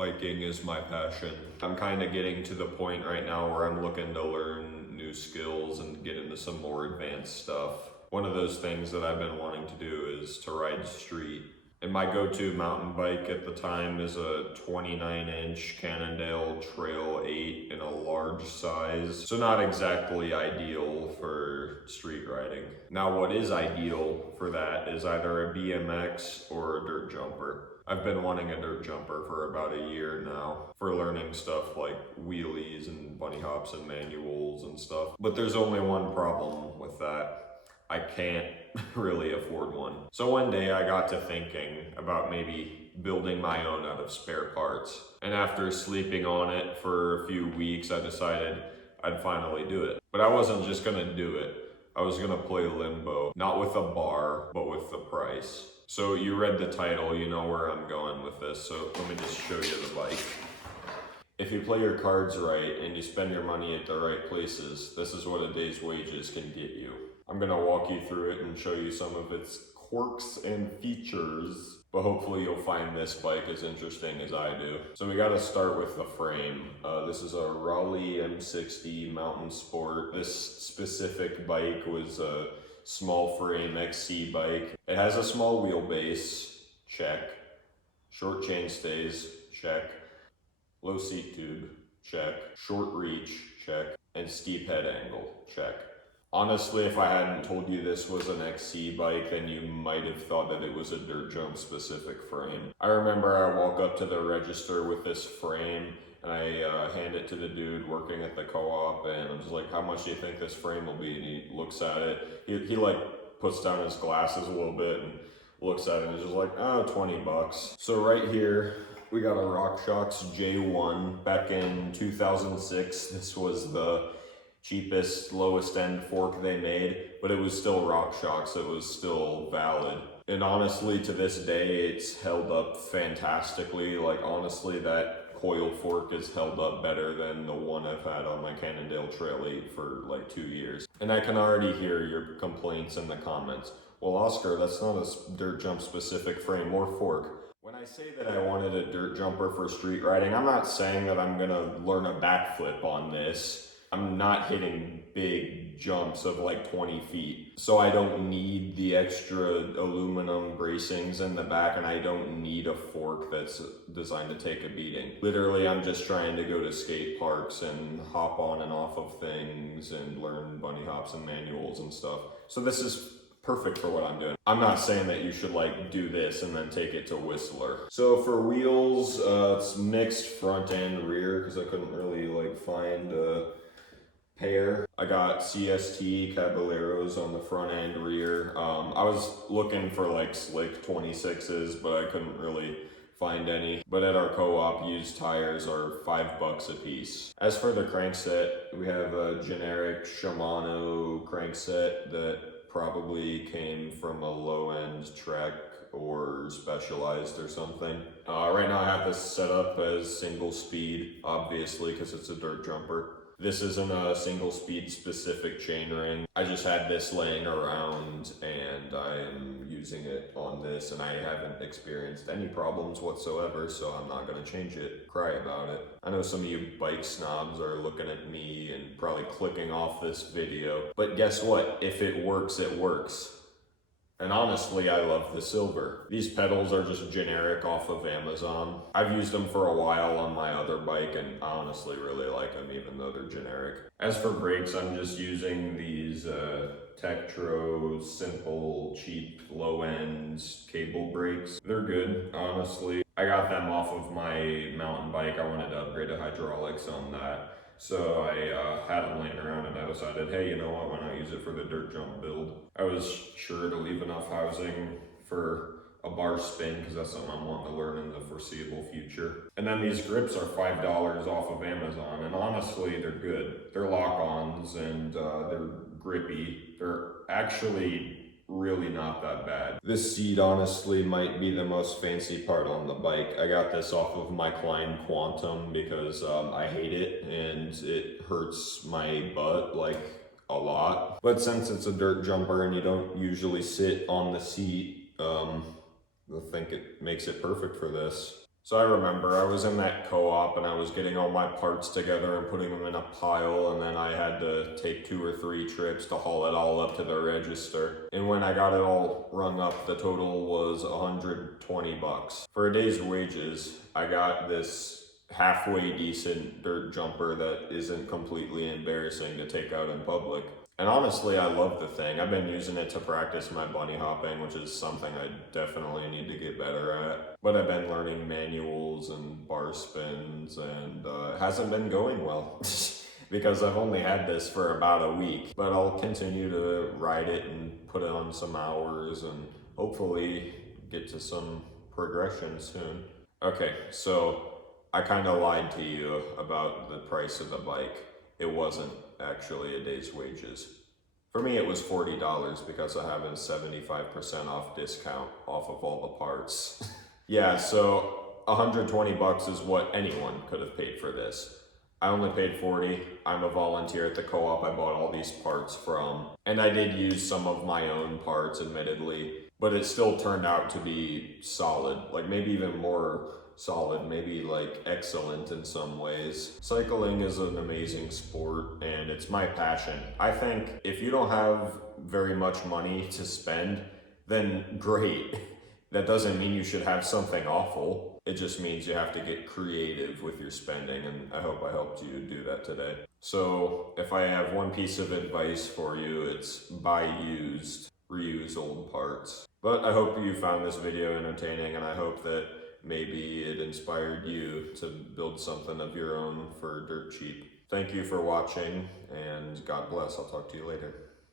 Biking is my passion. I'm kind of getting to the point right now where I'm looking to learn new skills and get into some more advanced stuff. One of those things that I've been wanting to do is to ride street. And my go-to mountain bike at the time is a 29-inch Cannondale Trail 8 in a large size. So not exactly ideal for street riding. Now what is ideal for that is either a BMX or a dirt jumper. I've been wanting a dirt jumper for about a year now for learning stuff like wheelies and bunny hops and manuals and stuff. But there's only one problem with that. I can't really afford one. So one day I got to thinking about maybe building my own out of spare parts. And after sleeping on it for a few weeks, I decided I'd finally do it. But I wasn't just gonna do it. I was gonna play limbo, not with a bar, but with the price. So you read the title, you know where I'm going with this, so let me just show you the bike. If you play your cards right and you spend your money at the right places, this is what a day's wages can get you. I'm gonna walk you through it and show you some of its quirks and features, but hopefully you'll find this bike as interesting as I do. So we gotta start with the frame. This is a Raleigh M60 Mountain Sport. This specific bike was a small frame XC bike. It has a small wheelbase, check. Short chain stays, check. Low seat tube, check. Short reach, check. And steep head angle, check. Honestly, if I hadn't told you this was an XC bike, then you might have thought that it was a dirt jump specific frame. I remember I walk up to the register with this frame and I hand it to the dude working at the co-op and I'm just like, how much do you think this frame will be? And he looks at it, he like puts down his glasses a little bit and looks at it and is just like, oh, $20. So right here, we got a RockShox J1 back in 2006. This was the cheapest, lowest end fork they made, but it was still RockShox, it was still valid. And honestly, to this day, it's held up fantastically. Like honestly, that coil fork is held up better than the one I've had on my Cannondale Trail 8 for like 2 years. And I can already hear your complaints in the comments. Well, Oscar, that's not a dirt jump specific frame or fork. When I say that I wanted a dirt jumper for street riding, I'm not saying that I'm gonna learn a backflip on this. I'm not hitting big jumps of like 20 feet. So I don't need the extra aluminum bracings in the back and I don't need a fork that's designed to take a beating. Literally, I'm just trying to go to skate parks and hop on and off of things and learn bunny hops and manuals and stuff. So this is perfect for what I'm doing. I'm not saying that you should like do this and then take it to Whistler. So for wheels, it's mixed front and rear because I couldn't really like find a pair. I got CST Caballeros on the front and rear. I was looking for like slick 26s, but I couldn't really find any. But at our co-op, used tires are $5 a piece. As for the crankset, we have a generic Shimano crankset that probably came from a low-end Trek or Specialized or something. Right now I have this set up as single speed, obviously, because it's a dirt jumper. This isn't a single speed specific chainring. I just had this laying around and I am using it on this and I haven't experienced any problems whatsoever, so I'm not gonna change it, cry about it. I know some of you bike snobs are looking at me and probably clicking off this video, but guess what? If it works, it works. And honestly, I love the silver. These pedals are just generic off of Amazon. I've used them for a while on my other bike and I honestly really like them even though they're generic. As for brakes, I'm just using these Tektro simple, cheap, low-end cable brakes. They're good, honestly. I got them off of my mountain bike. I wanted to upgrade to hydraulics on that. So I had them laying around and I decided, hey, you know what, why not use it for the dirt jump build? I was sure to leave enough housing for a bar spin because that's something I'm wanting to learn in the foreseeable future. And then these grips are $5 off of Amazon and honestly, they're good. They're lock-ons and they're grippy. They're actually really not that bad. This seat honestly might be the most fancy part on the bike. I got this off of my Klein Quantum because I hate it and it hurts my butt like a lot. But since it's a dirt jumper and you don't usually sit on the seat, I think it makes it perfect for this. So I remember I was in that co-op and I was getting all my parts together and putting them in a pile, and then I had to take 2 or 3 trips to haul it all up to the register. And when I got it all rung up, the total was $120. For a day's wages, I got this halfway decent dirt jumper that isn't completely embarrassing to take out in public. And honestly, I love the thing. I've been using it to practice my bunny hopping, which is something I definitely need to get better at. But I've been learning manuals and bar spins, and it hasn't been going well. Because I've only had this for about a week. But I'll continue to ride it and put on some hours and hopefully get to some progression soon. Okay, so I kind of lied to you about the price of the bike. It wasn't actually a day's wages. For me, it was $40 because I have a 75% off discount off of all the parts. Yeah, so $120 is what anyone could have paid for this. I only paid 40. I'm a volunteer at the co-op I bought all these parts from. And I did use some of my own parts, admittedly, but it still turned out to be solid, like maybe even more solid, maybe like excellent in some ways. Cycling is an amazing sport and it's my passion. I think if you don't have very much money to spend, then great. That doesn't mean you should have something awful. It just means you have to get creative with your spending, and I hope I helped you do that today. So if I have one piece of advice for you, it's buy used, reuse old parts. But I hope you found this video entertaining, and I hope that maybe it inspired you to build something of your own for dirt cheap. Thank you for watching, and God bless. I'll talk to you later.